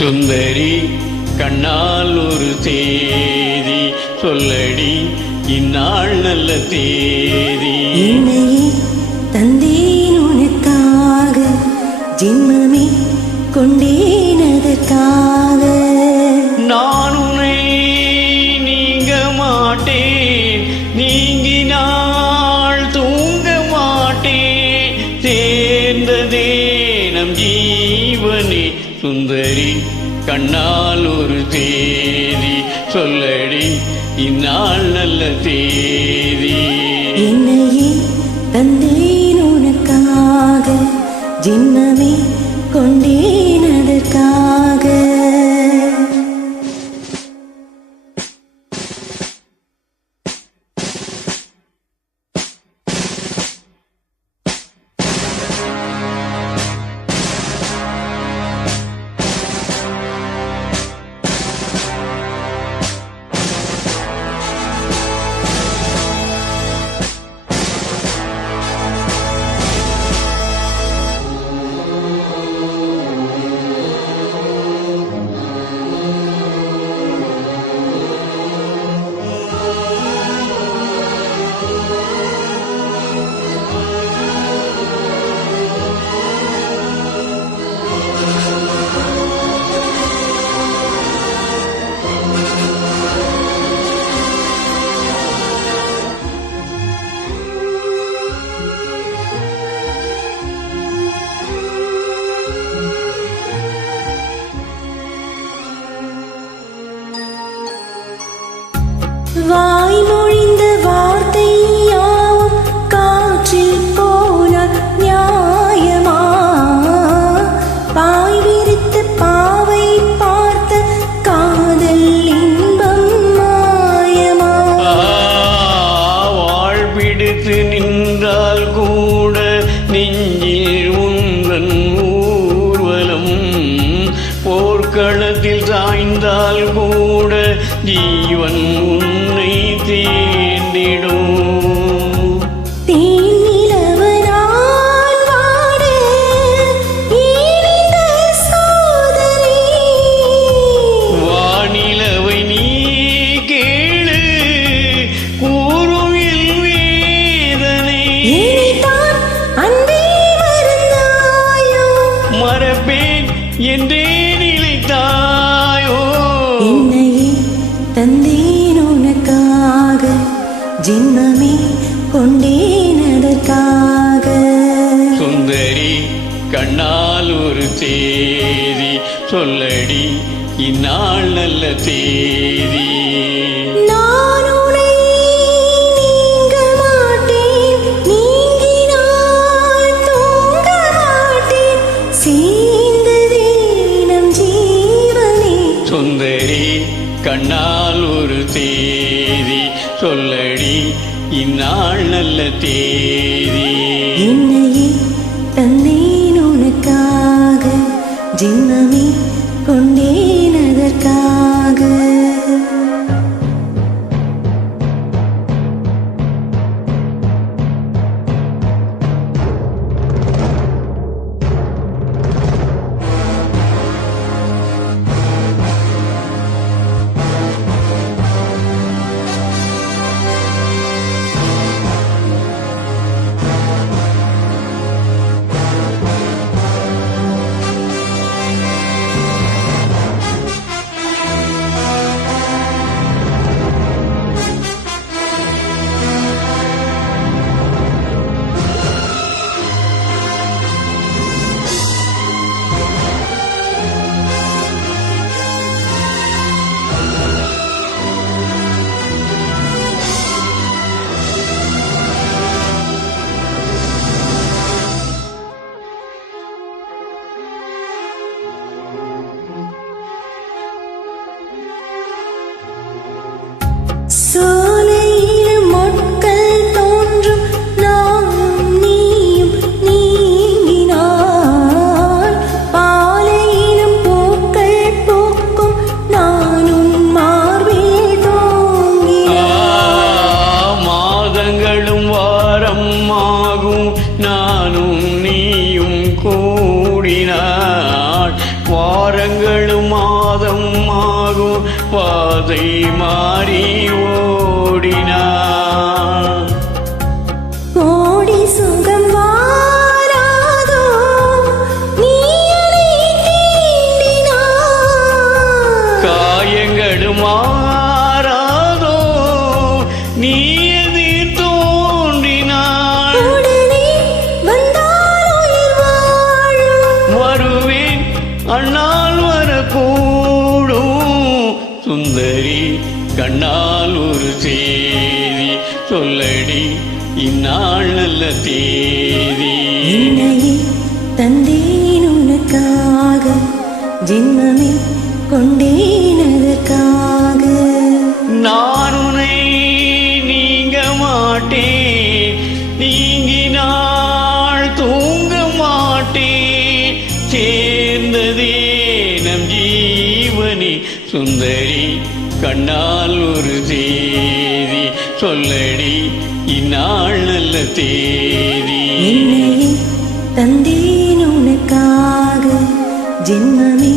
சுந்தரி கண்ணால் ஒரு தேதி சொல்லடி இந்நாள் நல்ல தேதி. என்னையே தந்தேன் உனக்காக, ஜென்மமே கொண்டேன் அதற்காக. நான் உன்னை நீங்க மாட்டேன், நீங்கினாள் தூங்க மாட்டேன், சேர்ந்ததே நம் ஜீவனே. சுந்தரி கண்ணால் ஒரு தேதி சொல்லடி இந்நாள் நல்ல தேதி. என்னையே தந்தேன் உனக்காக, ஜென்மமே கொண்டேன் அதற்காக. வாய்மொழிந்த வார்த்தை யாவும் காற்றில் போனால் நியாயமா? பாய் விரித்து பாவை பார்த்த காதல் இன்பம் மாயமா? வாழ்பிடித்து நின்றால் கூட நெஞ்சில் உந்தன் ஊர்வலம், போர்க்களத்தில் சாய்ந்தால் கூட ஜீவன் உன்னை தேர்ந்திடும். தேனிலவனான் வாட ஈனிந்த சோதனை, வானிலவை நீ கேளு கூறும் வேதனை. இனிதான் அன்பே மறந்தாயோ, மறப்பேன் என்றே நிலைத்தாயோ. என்னையே தந்தேன் உனக்காக, ஜென்மமே கொண்டேன் அதற்காக. சுந்தரி கண்ணால் ஒரு தேதி சொல்லடி இந்நாள் நல்ல தேதி. நான் உன்னை நீங்க மாட்டேன், நீங்கினால் தூங்க மாட்டேன், சேர்ந்ததே நம் ஜீவனே. சுந்தரி கண்ணால் ஒரு தேதி சொல்லடி இந்நாள் நல்ல தேதி. என்னையே தந்தேன் உனக்காக, ஜென்மமே கொண்டேன் அதற்காக. வாரங்களும் மாதம் ஆகும் பாதை மாறி ஓடினான். கோடி சுகம் வாராதோ நீ என்னை தீண்டினாய். காயங்களும் மாறாதோ நீ எதிர் தோன்றினாள். உடனே வந்தால் உயிர் வாழும். வருவேன் அண்ணால் வரக்கூடும். சுந்தரி கண்ணால் ஒரு செய்தி சொல்லடி இந்நாள் நல்ல தேதி. என்னையே தந்தேன் உனக்காக ஜென்மமே கொண்டேன் அதற்காக. நான் உன்னை நீங்க மாட்டேன், நீங்கினாள் தூங்க மாட்டேன். சேர்ந்ததே நம் ஜீவனி. சுந்தரி கண்ணால் ஒரு செய்தி சொல்லடி இந்நாள் நல்ல தேதி. என்னையே தந்தேன் உனக்காக ஜென்மமே